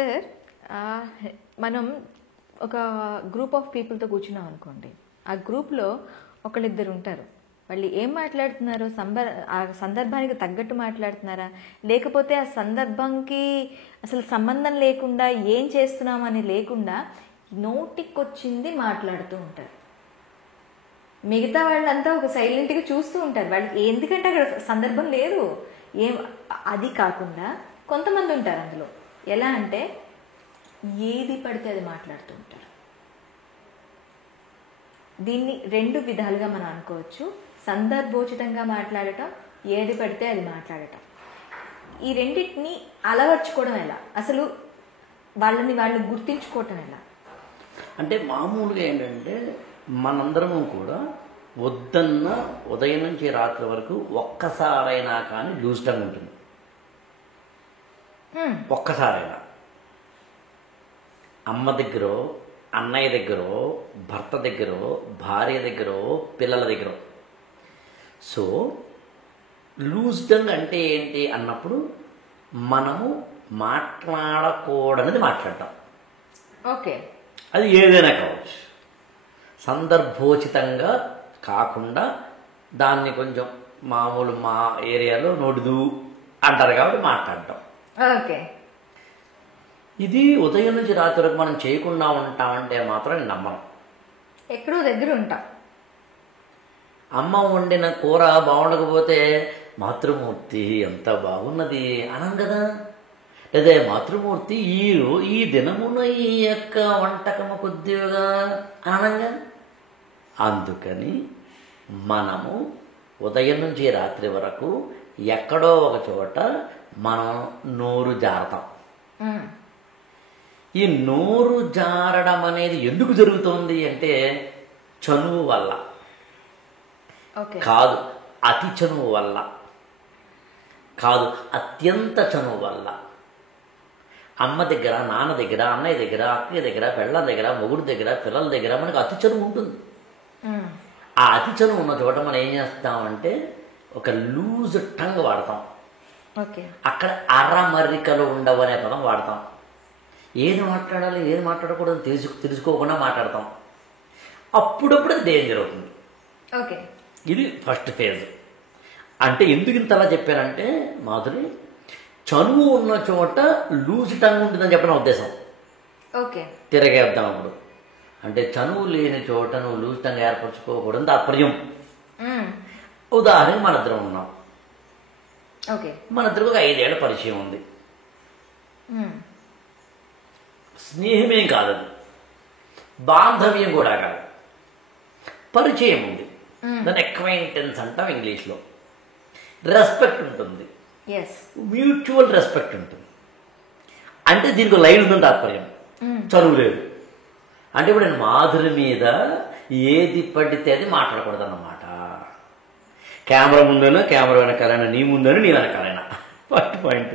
Sir మనం ఒక group of పీపుల్తో కూర్చున్నాం అనుకోండి. ఆ గ్రూప్లో ఒకళ్ళిద్దరు ఉంటారు. వాళ్ళు ఏం మాట్లాడుతున్నారో ఆ సందర్భానికి తగ్గట్టు మాట్లాడుతున్నారా, లేకపోతే ఆ సందర్భంకి అసలు సంబంధం లేకుండా ఏం చేస్తున్నామని లేకుండా నోటికొచ్చింది మాట్లాడుతూ ఉంటారు. మిగతా వాళ్ళంతా ఒక సైలెంట్గా చూస్తూ ఉంటారు. వాళ్ళకి ఎందుకంటే అక్కడ సందర్భం లేదు. అది కాకుండా కొంతమంది ఉంటారు అందులో. ఎలా అంటే ఏది పడితే అది మాట్లాడుతూ ఉంటారు. దీన్ని రెండు విధాలుగా మనం అనుకోవచ్చు. సందర్భోచితంగా మాట్లాడటం, ఏది పడితే అది మాట్లాడటం. ఈ రెండింటిని అలవర్చుకోవడం ఎలా, అసలు వాళ్ళని వాళ్ళు గుర్తించుకోవటం ఎలా? అంటే మామూలుగా ఏంటంటే మనందరము కూడా వద్దన్న ఉదయం నుంచి రాత్రి వరకు ఒక్కసారైనా కానీ లూజ్ టంగ్ ఉంటుంది. ఒక్కసారైనా అమ్మ దగ్గర, అన్నయ్య దగ్గర, భర్త దగ్గర, భార్య దగ్గర, పిల్లల దగ్గర. సో లూజ్ టంగ్ అంటే ఏంటి అన్నప్పుడు మనము మాట్లాడకూడనిది మాట్లాడటం. ఓకే, అది ఏదైనా కావచ్చు. సందర్భోచితంగా కాకుండా దాన్ని కొంచెం మామూలు మా ఏరియాలో నోడుదు అంటారు కాబట్టి మాట్లాడటం. ఓకే, ఇది ఉదయం నుంచి రాత్రి వరకు మనం చేయకుండా ఉంటామంటే మాత్రం నేను నమ్మను. ఎక్కడో దగ్గర ఉంటాం. అమ్మ వండిన కూర బాగుండకపోతే మాతృమూర్తి ఎంత బాగున్నది అనం కదా, లేదా మాతృమూర్తి ఈ దినమున ఈ యొక్క వంటకము కొద్దిగా అనంగా. అందుకని మనము ఉదయం నుంచి రాత్రి వరకు ఎక్కడో ఒక చోట మనం నోరు జారతాం. ఈ నోరు జారడం అనేది ఎందుకు జరుగుతోంది అంటే చనువు వల్ల కాదు, అతి చనువు వల్ల కాదు, అత్యంత చనువు వల్ల. అమ్మ దగ్గర, నాన్న దగ్గర, అన్నయ్య దగ్గర, అక్కయ్య దగ్గర, పెళ్ళ దగ్గర, మొగుడు దగ్గర, పిల్లల దగ్గర మనకు అతి చనువు ఉంటుంది. ఆ అతి చనువు ఉన్న చోట మనం ఏం చేస్తామంటే ఒక లూజ్ టంగ్ వాడతాం. అక్కడ అరమరికలు ఉండవు అనే పదం వాడతాం. ఏది మాట్లాడాలి, ఏది మాట్లాడకూడదు తెలుసుకోకుండా మాట్లాడతాం. అప్పుడప్పుడు అది డేంజర్ అవుతుంది. ఓకే, ఇది ఫస్ట్ ఫేజ్. అంటే ఎందుకు ఇంతలా చెప్పానంటే మాధురి, చనువు ఉన్న చోట లూజ్ టంగ్ ఉంటుందని చెప్పిన ఉద్దేశం. ఓకే, తిరగేద్దాం అప్పుడు. అంటే చనువు లేని చోట నువ్వు లూజ్ టంగ్ ఏర్పరచుకోకూడదు తాత్పర్యం. ఉదాహరణకి మన ఇద్దరం ఉన్నాం. ఓకే, మన ఇద్దరికి ఒక 5 ఏళ్ల పరిచయం ఉంది. స్నేహమేం కాదది, బాంధవ్యం కూడా కాదు, పరిచయం ఉంది. దాని అక్వైంటెన్స్ అంటాం ఇంగ్లీష్లో. రెస్పెక్ట్ ఉంటుంది, మ్యూచువల్ రెస్పెక్ట్ ఉంటుంది. అంటే దీనికి లైన్ ఉందని తాత్పర్యం. చదువు లేదు అంటే ఇప్పుడు నేను మాధురి మీద ఏది పడితే అది మాట్లాడకూడదు అన్నమాట. కెమెరా ముందైనా, కెమెరా వెనకాలైనా, నీ ముందైనా, నీ వెనకాలైనా. First point.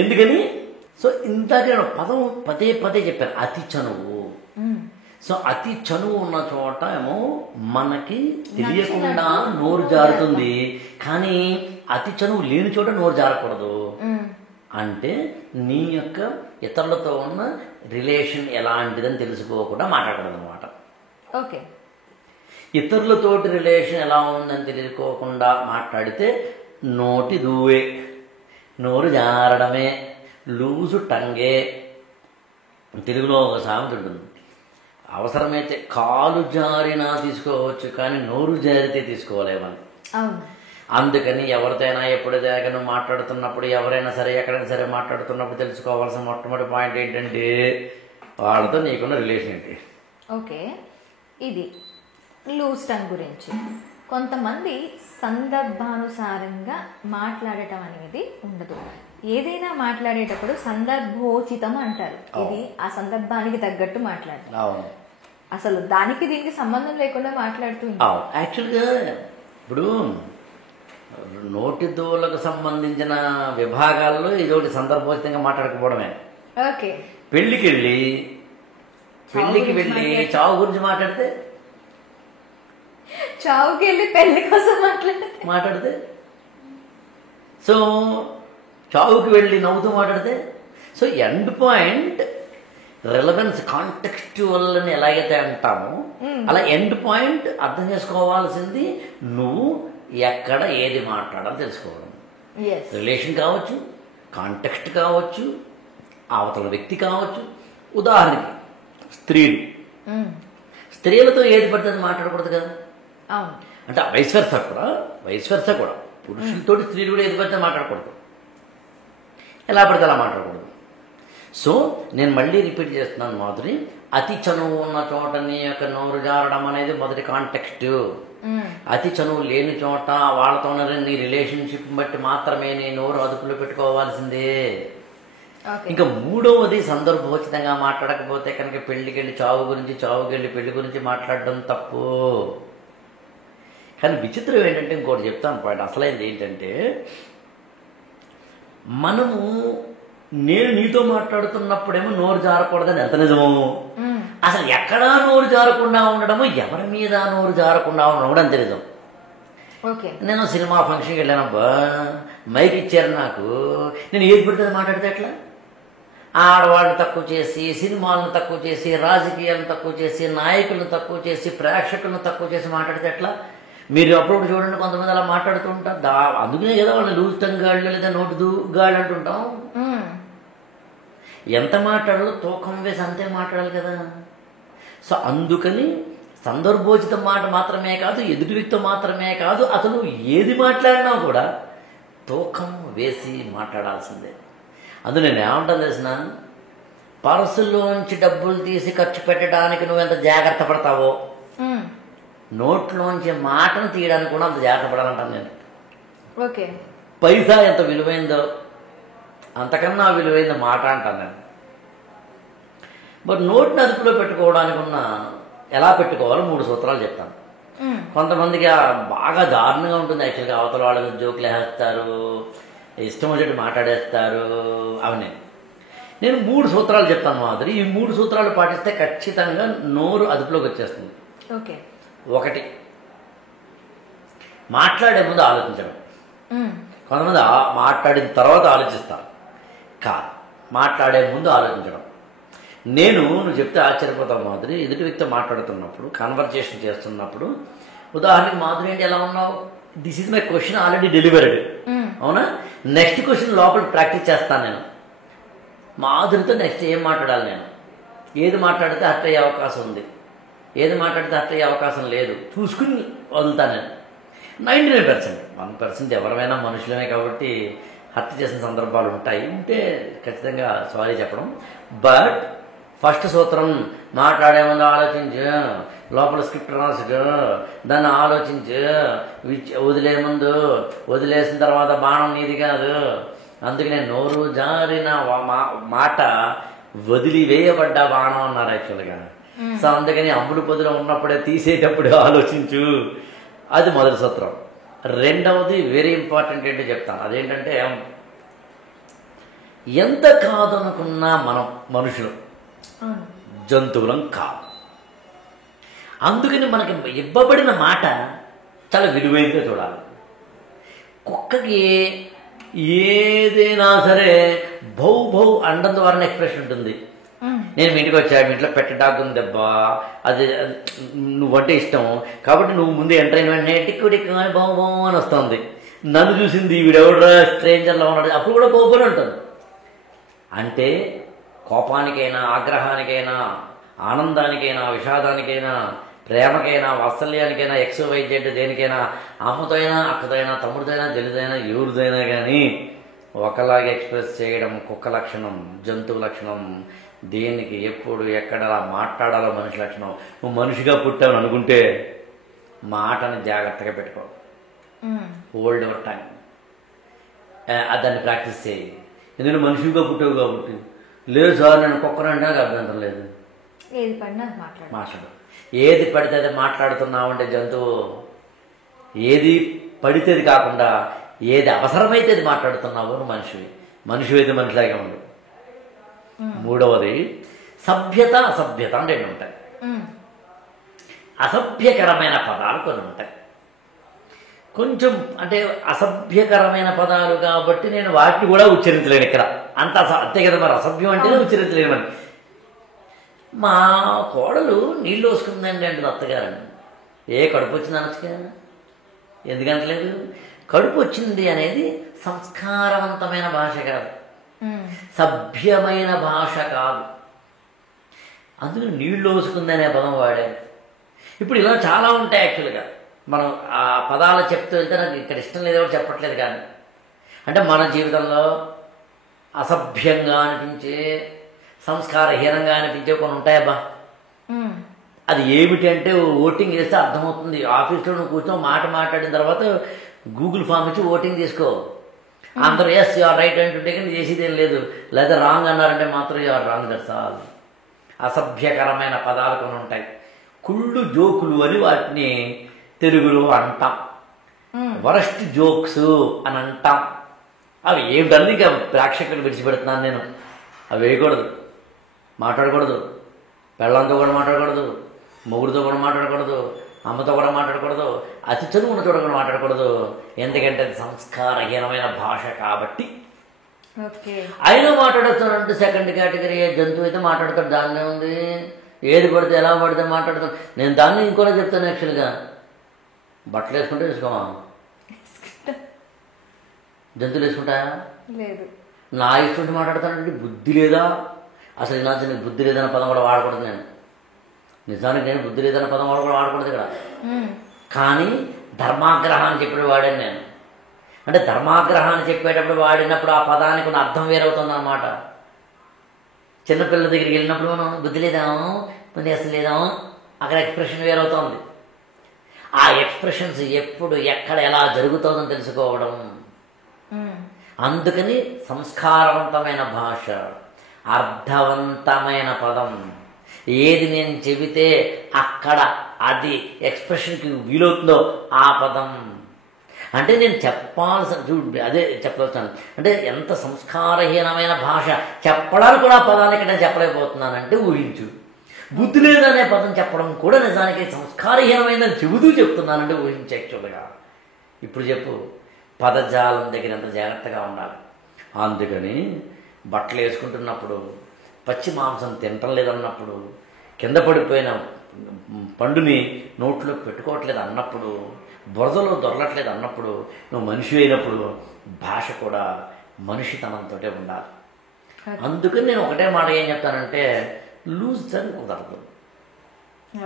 ఎందుకని సో ఇందాక నేను పదం పదే పదే చెప్పాను, అతి చనువు. సో అతి చనువు ఉన్న చోట ఏమో మనకి తెలియకుండా నోరు జారుతుంది. కానీ అతి చనువు లేని చోట నోరు జారకూడదు. అంటే నీ యొక్క ఇతరులతో ఉన్న రిలేషన్ ఎలాంటిదని తెలుసుకోకుండా మాట్లాడకూడదు అనమాట. ఓకే, ఇతరులతోటి రిలేషన్ ఎలా ఉందని తెలుసుకోకుండా మాట్లాడితే నోటి దూవే, నోరు జారడమే, లూజు టంగే. తెలుగులో ఒక సామెత ఉంటుంది, అవసరమైతే కాలు జారినా తీసుకోవచ్చు కానీ నోరు జారితే తీసుకోలేమని. అందుకని ఎవరితోనైనా ఎప్పుడైనా నువ్వు మాట్లాడుతున్నప్పుడు, ఎవరైనా సరే ఎక్కడైనా సరే మాట్లాడుతున్నప్పుడు తెలుసుకోవాల్సిన మొట్టమొదటి పాయింట్ ఏంటంటే వాళ్ళతో నీకున్న రిలేషన్ ఏంటి. ఓకే, ఇది లూజ్ టంగ్ గురించి. కొంతమంది సందర్భానుసారంగా మాట్లాడటం అనేది ఉండదు. ఏదైనా మాట్లాడేటప్పుడు సందర్భోచితం అంటారు. ఇది ఆ సందర్భానికి తగ్గట్టు మాట్లాడతారు. అసలు దానికి దీనికి సంబంధం లేకుండా మాట్లాడుతూ ఉంటారు. యాక్చువల్గా ఇప్పుడు నోటి దూలకు సంబంధించిన విభాగాల్లో ఇదొకటి సందర్భోచితంగా మాట్లాడకపోవడమే. ఓకే, పెళ్లికి వెళ్ళి చావు గురించి మాట్లాడితే, చావుకి వెళ్ళి పెళ్లి కోసం మాట్లాడితే, సో చావుకి వెళ్ళి నవ్వుతూ మాట్లాడితే, so end point relevance contextual అని ఎలాగైతే అంటామో అలా ఎండ్ పాయింట్ అర్థం చేసుకోవాల్సింది నువ్వు ఎక్కడ ఏది మాట్లాడాలో తెలుసుకోవడం. రిలేషన్ కావచ్చు, కాంటెక్స్ట్ కావచ్చు, అవతల వ్యక్తి కావచ్చు. ఉదాహరణకి స్త్రీలతో ఏది పడుతుంది మాట్లాడకూడదు కదా. అంటే వైస్ వెర్సా కూడా పురుషులతో స్త్రీలు కూడా ఏది పడితే మాట్లాడకూడదు, ఎలా పడితే అలా మాట్లాడకూడదు. సో నేను మళ్ళీ రిపీట్ చేస్తున్నాను మాధురి, అతి చనువు ఉన్న చోట నీ యొక్క నోరు జారడం అనేది మొదటి కాంటెక్స్ట్. అతి చనువు లేని చోట వాళ్ళతోనే నీ రిలేషన్షిప్ బట్టి మాత్రమే నీ నోరు అదుపులో పెట్టుకోవాల్సిందే. ఇంకా మూడవది, సందర్భోచితంగా మాట్లాడకపోతే కనుక పెళ్లికెళ్ళి చావుకెళ్ళి పెళ్లి గురించి మాట్లాడడం తప్పు. కానీ విచిత్రం ఏంటంటే ఇంకోటి చెప్తాను పాయింట్, అసలైంది ఏంటంటే మనము నేను నీతో మాట్లాడుతున్నప్పుడేమో నోరు జారకూడదని ఎంత నిజము, అసలు ఎక్కడా నోరు జారకుండా ఉండడము, ఎవరి మీద నోరు జారకుండా ఉండడం కూడా అంత నిజం. నేను సినిమా ఫంక్షన్కి వెళ్ళానబ్బా, మైక్ ఇచ్చారు నాకు, నేను ఏది పెడితే మాట్లాడితే ఎట్లా? ఆడవాళ్ళని తక్కువ చేసి, సినిమాలను తక్కువ చేసి, రాజకీయాలను తక్కువ చేసి, నాయకులను తక్కువ చేసి, ప్రేక్షకులను తక్కువ చేసి మాట్లాడితే ఎట్లా? మీరు అప్పుడప్పుడు చూడండి, కొంతమంది అలా మాట్లాడుతూ ఉంటారు. అందుకనే కదా వాళ్ళు లూజ్ టంగ్ గాళ్ళు లేదా నోటు దూగాళ్ళు అంటుంటాం. ఎంత మాట్లాడాలో తూకం వేసి అంతే మాట్లాడాలి కదా. సో అందుకని సందర్భోచిత మాట మాత్రమే కాదు, ఎదుటి వ్యక్తితో మాత్రమే కాదు, అసలు ఏది మాట్లాడినా కూడా తూకం వేసి మాట్లాడాల్సిందే. అందులో నేను ఏమంటాను తెలిసిన, పర్సులోంచి డబ్బులు తీసి ఖర్చు పెట్టడానికి నువ్వు ఎంత జాగ్రత్త పడతావో, నోట్లోంచి మాటను తీయడానికి కూడా అంత జాగ్రత్త పడాలంటాను నేను. పైసా ఎంత విలువైందో అంతకన్నా విలువైంది మాట అంటాను నేను. మరి నోటిని అదుపులో పెట్టుకోవడానికి ఎలా పెట్టుకోవాలో 3 సూత్రాలు చెప్తాను. కొంతమందికి బాగా దారుణంగా ఉంటుంది యాక్చువల్గా, అవతల వాళ్ళకి జోకులు వేస్తారు, ఇష్టం వచ్చేట్టు మాట్లాడేస్తారు. అవన్నీ నేను 3 సూత్రాలు చెప్తాను మాదిరి. ఈ 3 సూత్రాలు పాటిస్తే ఖచ్చితంగా నోరు అదుపులోకి వచ్చేస్తుంది. 1, మాట్లాడే ముందు ఆలోచించడం. కొంతమంది మాట్లాడిన తర్వాత ఆలోచిస్తారు, కాదు, మాట్లాడే ముందు ఆలోచించడం. నువ్వు చెప్తే ఆశ్చర్యపోతావు మాధురి, ఎదుటి వ్యక్తితో మాట్లాడుతున్నప్పుడు, కన్వర్జేషన్ చేస్తున్నప్పుడు, ఉదాహరణకి మాధురి ఏంటి ఎలా ఉన్నావు, this is my question already delivered, అవునా? నెక్స్ట్ క్వశ్చన్ లోపల ప్రాక్టీస్ చేస్తాను నేను. మాధురితో నెక్స్ట్ ఏం మాట్లాడాలి, నేను ఏది మాట్లాడితే హర్ట్ అయ్యే అవకాశం ఉంది, ఏది మాట్లాడితే హర్ట్ అయ్యే అవకాశం లేదు చూసుకుని వదులుతాను నేను. 99%, 1% ఎవరైనా మనుషులమే కాబట్టి హత్య చేసిన సందర్భాలు ఉంటాయి, ఉంటే ఖచ్చితంగా సారీ చెప్పడం. బట్ ఫస్ట్ సూత్రం, మాట్లాడే ముందు ఆలోచించు, లోపల స్క్రిప్ట్ రాసుకో, దాన్ని ఆలోచించు, వదిలే ముందు, వదిలేసిన తర్వాత బాణం నీది కాదు. అందుకనే నోరు జారిన మాట వదిలివేయబడ్డ బాణం అన్నారు యాక్చువల్గా. సో అందుకని అమ్ముడు పొదులు ఉన్నప్పుడే తీసేటప్పుడు ఆలోచించు, అది మొదటి సూత్రం. రెండవది వెరీ ఇంపార్టెంట్ ఏంటో చెప్తాను, అదేంటంటే ఎంత కాదనుకున్నా మనం మనుషులు, జంతువులం కాదు. అందుకని మనకి ఇవ్వబడిన మాట చాలా విలువైనగా చూడాలి. కుక్కకి ఏదైనా సరే భౌ అండం ద్వారా ఎక్స్ప్రెషన్ ఉంటుంది. నేను మీ ఇంటికి వచ్చా, మీ ఇంట్లో పెట్ట డాగ్ ఉంది దెబ్బా, అది నువ్వంటే ఇష్టం కాబట్టి నువ్వు ముందు ఎంటర్ అయిన వెంటనే టిక్కు టిక్కు అని బౌ అని వస్తుంది. నన్ను చూసింది వీడెవడ స్ట్రేంజర్లో ఉన్నాడు, అప్పుడు కూడా బౌబని ఉంటుంది. అంటే కోపానికైనా, ఆగ్రహానికైనా, ఆనందానికైనా, విషాదానికైనా, ప్రేమకైనా, వాత్సల్యానికైనా, XYZ దేనికైనా, అమ్మతో అయినా, అక్కతో అయినా, తమ్ముడితో అయినా, జల్లిదైనా, ఎవరిదైనా కానీ ఒకలాగే ఎక్స్ప్రెస్ చేయడం కుక్క లక్షణం, జంతువు లక్షణం. దేనికి ఎప్పుడు ఎక్కడ మాట్లాడాలో మనిషి లక్షణం. నువ్వు మనిషిగా పుట్టావు అనుకుంటే మాటని జాగ్రత్తగా పెట్టుకో, ఓల్డ్ ఎవర్ టైం దాన్ని ప్రాక్టీస్ చేయి. ఎందుకంటే మనిషిగా పుట్టావు కాబట్టి. లేదు సార్ నేను కుక్కనంటే నాకు అభ్యంతరం లేదు, మాట్లాడు. ఏది పడితే అది మాట్లాడుతున్నావు అంటే జంతువు, ఏది పడితే అది కాకుండా ఏది అవసరమైతే అది మాట్లాడుతున్నావు మనిషి అయితే మనిషిలాగే ఉండు. మూడవది సభ్యత, అసభ్యత అంటే ఉంటాయి. అసభ్యకరమైన పదాలు కొన్ని ఉంటాయి. కొంచెం అంటే అసభ్యకరమైన పదాలు కాబట్టి నేను వాటిని కూడా ఉచ్చరించలేను ఇక్కడ. అంత అంతే కదా మరి, అసభ్యం అంటేనే ఉచ్చరించలేను మరి. మా కోడలు నీళ్ళు వస్తుందండి అంటే అత్తగారండి. కడుపు వచ్చింది అనొచ్చుగా, ఎందుకంటలేదు? కడుపు వచ్చింది అనేది సంస్కారవంతమైన భాష కాదు, సభ్యమైన భాష కాదు. అందులో నీళ్ళు వస్తుంది అనే పదం వాడారు. ఇప్పుడు ఇలా చాలా ఉంటాయి యాక్చువల్గా. మనం ఆ పదాలు చెప్తూ వెళ్తే నాకు ఇక్కడ ఇష్టం లేదో చెప్పట్లేదు, కానీ అంటే మన జీవితంలో అసభ్యంగా అనిపించే, సంస్కారహీనంగా అనిపించే కొన్ని ఉంటాయబ్బా. అది ఏమిటి అంటే ఓటింగ్ చేస్తే అర్థమవుతుంది. ఆఫీస్లో నువ్వు కూర్చొని మాట మాట్లాడిన తర్వాత గూగుల్ ఫామ్ ఇచ్చి ఓటింగ్ తీసుకో. అందరూ ఎస్ యు ఆర్ రైట్ అంటుంటే కానీ చేసేది ఏం లేదు, లేదా రాంగ్ అన్నారంటే మాత్రం you are wrong, that's all. అసభ్యకరమైన పదాలు కొన్ని ఉంటాయి. కుళ్ళు జోకులు అని వాటిని తెలుగులో అంటాం, వరస్ట్ జోక్స్ అని అంటాం. అవి ఏమిటన్నది ఇక ప్రేక్షకులు విడిచిపెడుతున్నాను నేను. అవి వేయకూడదు, మాట్లాడకూడదు, పెళ్ళంతో కూడా మాట్లాడకూడదు, మొగుడితో కూడా మాట్లాడకూడదు, అమ్మతో కూడా మాట్లాడకూడదు, అతి చదువు ఉన్న చోట కూడా మాట్లాడకూడదు. ఎందుకంటే అది సంస్కారహీనమైన భాష కాబట్టి. అయినా మాట్లాడతానంటే సెకండ్ కేటగిరీ జంతువు అయితే మాట్లాడతాడు, దాన్నే ఉంది. ఏది పడితే ఎలా పడితే మాట్లాడతాడు. నేను దాన్ని ఇంకోలా చెప్తాను యాక్చువల్గా. బట్టలు వేసుకుంటే వేసుకోమా, జంతువులు వేసుకుంటాయా? లేదు. నా ఇష్టం మాట్లాడతానంటే బుద్ధి లేదా? అసలు నా నీకు బుద్ధి లేదన్న పదం కూడా వాడకూడదు నేను. నిజానికి నేను బుద్ధి లేదన్న పదం కూడా వాడకూడదు ఇక్కడ. కానీ ధర్మాగ్రహాన్ని చెప్పేటప్పుడు వాడాను నేను. అంటే ధర్మాగ్రహాన్ని చెప్పేటప్పుడు వాడినప్పుడు ఆ పదానికి కొన్ని అర్థం వేరవుతుంది అన్నమాట. చిన్నపిల్లల దగ్గరికి వెళ్ళినప్పుడు మనం బుద్ధి లేదాము, బుద్ధి అసలు లేదాము, అక్కడ ఎక్స్ప్రెషన్ వేరవుతుంది. ఆ ఎక్స్ప్రెషన్స్ ఎప్పుడు ఎక్కడ ఎలా జరుగుతుందని తెలుసుకోవడం. అందుకని సంస్కారవంతమైన భాష, అర్థవంతమైన పదం. ఏది నేను చెబితే అక్కడ అది ఎక్స్ప్రెషన్కి వీలవుతుందో ఆ పదం. అంటే నేను చెప్పాల్సిన అదే చెప్పవచ్చాను. అంటే ఎంత సంస్కారహీనమైన భాష చెప్పడానికి కూడా పదాన్ని ఇక్కడ నేను చెప్పలేకపోతున్నానంటే ఊహించు. బుద్ధి లేదనే పదం చెప్పడం కూడా నిజానికి సంస్కారహీనమైందని చెబుతూ చెప్తున్నానంటే ఊహించు యాక్చువల్గా. ఇప్పుడు చెప్పు, పదజాలం దగ్గర ఎంత జాగ్రత్తగా ఉండాలి. అందుకని బట్టలు వేసుకుంటున్నప్పుడు, పచ్చి మాంసం తినటం లేదన్నప్పుడు, కింద పడిపోయిన పండుని నోట్లో పెట్టుకోవట్లేదు అన్నప్పుడు, బురదలో దొరలట్లేదు అన్నప్పుడు, నువ్వు మనిషి అయినప్పుడు భాష కూడా మనిషితనంతో ఉండాలి. అందుకని నేను ఒకటే మాట ఏం చెప్తానంటే, లూజ్ అని కుదరదు.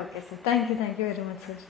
Okay sir, thank you very much sir.